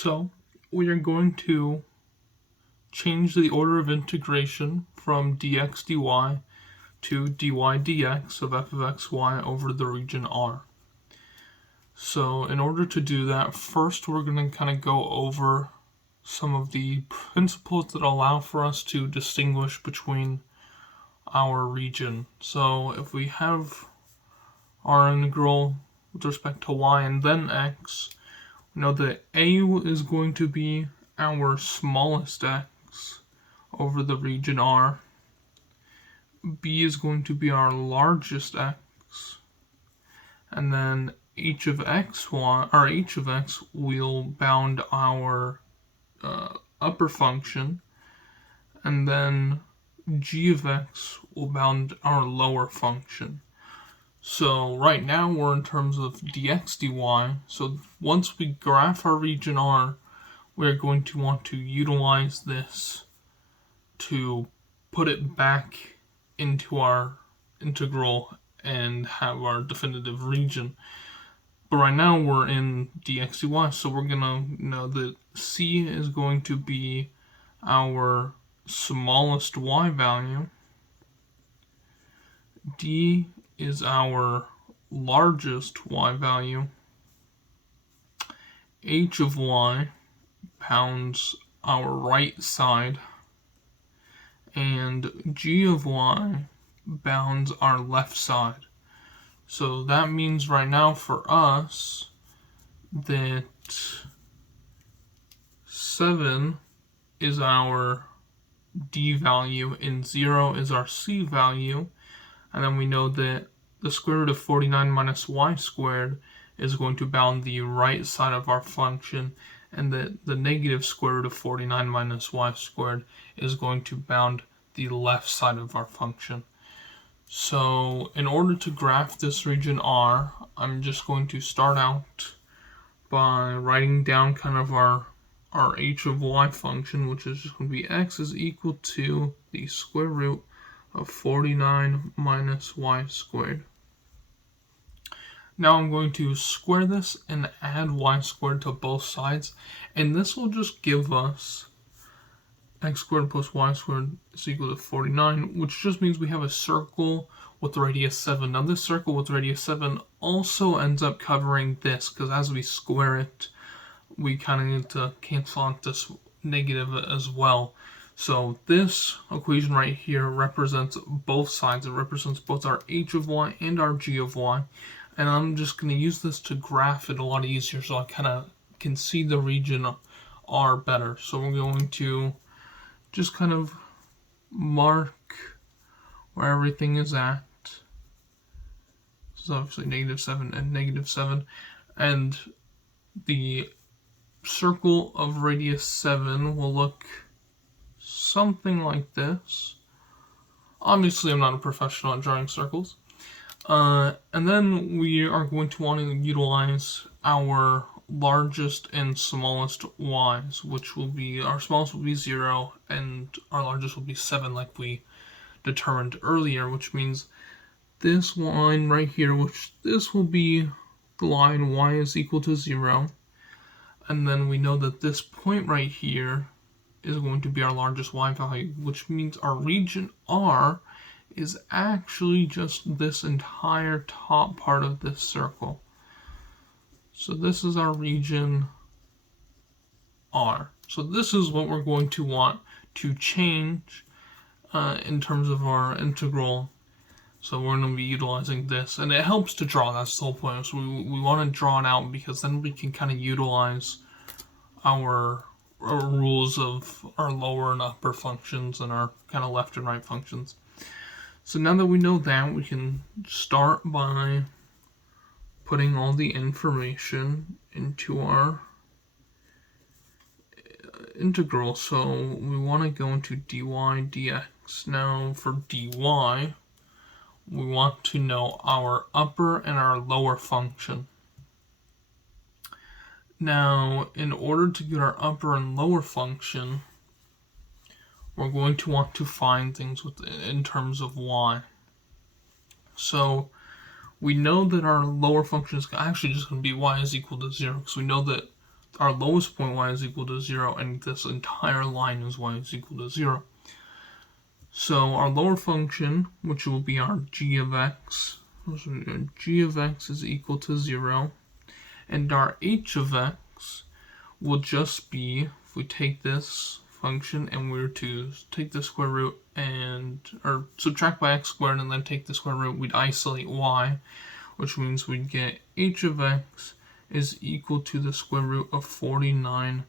So we are going to change the order of integration from dx dy to dy dx of f of xy over the region R. So in order to do that, first we're going to kind of go over some of the principles that allow for us to distinguish between our region. So if we have our integral with respect to y and then x, we know that a is going to be our smallest x over the region R. B is going to be our largest x, and then h of x will bound our upper function, and then g of x will bound our lower function. So right now we're in terms of dx dy, so once we graph our region R, we're going to want to utilize this to put it back into our integral and have our definitive region. But right now we're in dx dy, so we're going to know that c is going to be our smallest y value, d is our largest y value, h of y bounds our right side, and g of y bounds our left side. So that means right now for us that 7 is our d value and 0 is our c value, and then we know that the square root of 49 minus y squared is going to bound the right side of our function, and that the negative square root of 49 minus y squared is going to bound the left side of our function. So in order to graph this region R, I'm just going to start out by writing down kind of our h of y function, which is just going to be x is equal to the square root of 49 minus y squared. Now I'm going to square this and add y squared to both sides, and this will just give us x squared plus y squared is equal to 49, which just means we have a circle with radius 7. Now this circle with radius 7 also ends up covering this, because as we square it, we kind of need to cancel out this negative as well. So this equation right here represents both sides. It represents both our h of y and our g of y. And I'm just going to use this to graph it a lot easier so I kind of can see the region R better. So we're going to just kind of mark where everything is at. This is obviously -7 and -7. And the circle of radius 7 will look something like this. Obviously, I'm not a professional at drawing circles. And then we are going to want to utilize our largest and smallest y's, which will be, our smallest will be 0 and our largest will be 7 like we determined earlier, which means this line right here, which this will be the line y is equal to 0, and then we know that this point right here is going to be our largest y value, which means our region R is actually just this entire top part of this circle. So this is our region R. So this is what we're going to want to change in terms of our integral. So we're going to be utilizing this, and it helps to draw. That's the whole point. So we want to draw it out, because then we can kind of utilize our rules of our lower and upper functions and our kind of left and right functions. So now that we know that, we can start by putting all the information into our integral. So we want to go into dy dx. Now for dy, we want to know our upper and our lower function. Now, in order to get our upper and lower function, we're going to want to find things in terms of y. So we know that our lower function is actually just going to be y is equal to 0, because we know that our lowest point y is equal to 0, and this entire line is y is equal to 0. So our lower function, which will be our g of x, is equal to 0, and our h of x will just be, if we take this function and we were to take the square root or subtract by x squared and then take the square root, we'd isolate y, which means we'd get h of x is equal to the square root of 49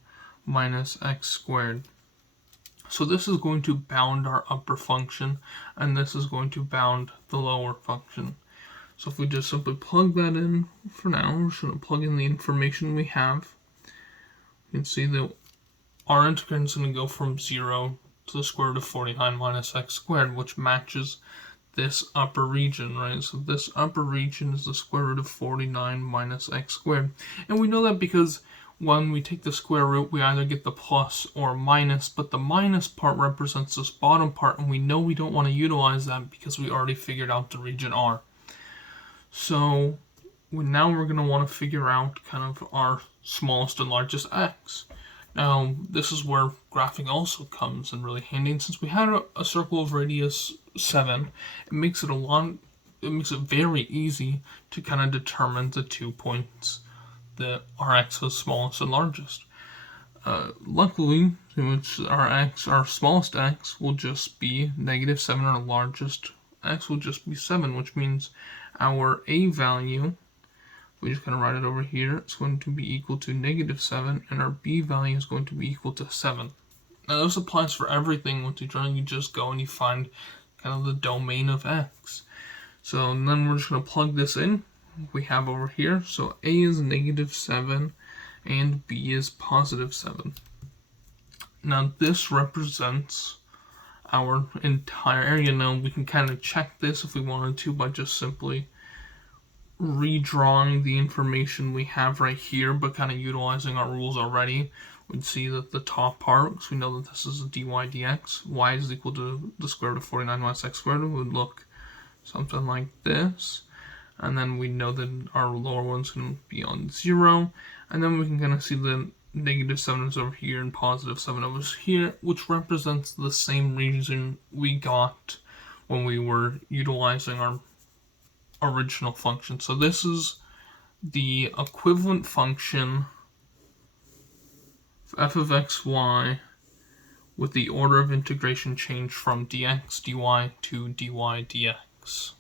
minus x squared. So this is going to bound our upper function, and this is going to bound the lower function. So if we just simply plug that in for now, we're just going to plug in the information we have. You can see that our integrand is going to go from 0 to the square root of 49 minus x squared, which matches this upper region, right? So this upper region is the square root of 49 minus x squared. And we know that because when we take the square root, we either get the plus or minus, but the minus part represents this bottom part, and we know we don't want to utilize that because we already figured out the region R. So now we're going to want to figure out kind of our smallest and largest x. Now, this is where graphing also comes in really handy. And since we had a circle of radius 7, it makes it very easy to kind of determine the 2 points that our x is smallest and largest. Luckily, our smallest x will just be -7, and our largest x will just be 7, which means our a value, we just kind of write it over here, it's going to be equal to -7, and our b value is going to be equal to 7. Now this applies for everything with Teutron. You just go and you find kind of the domain of x. So then we're just going to plug this in. We have over here, so a is -7 and b is +7. Now this represents our entire area. Now we can kind of check this if we wanted to by just simply redrawing the information we have right here, but kind of utilizing our rules already. We'd see that the top part, because we know that this is a dy dx, y is equal to the square root of 49 minus x squared, would look something like this. And then we know that our lower one's going to be on 0. And then we can kind of see the -7 is over here and +7 over here, which represents the same region we got when we were utilizing our original function. So this is the equivalent function f of x, y, with the order of integration change from dx, dy to dy, dx.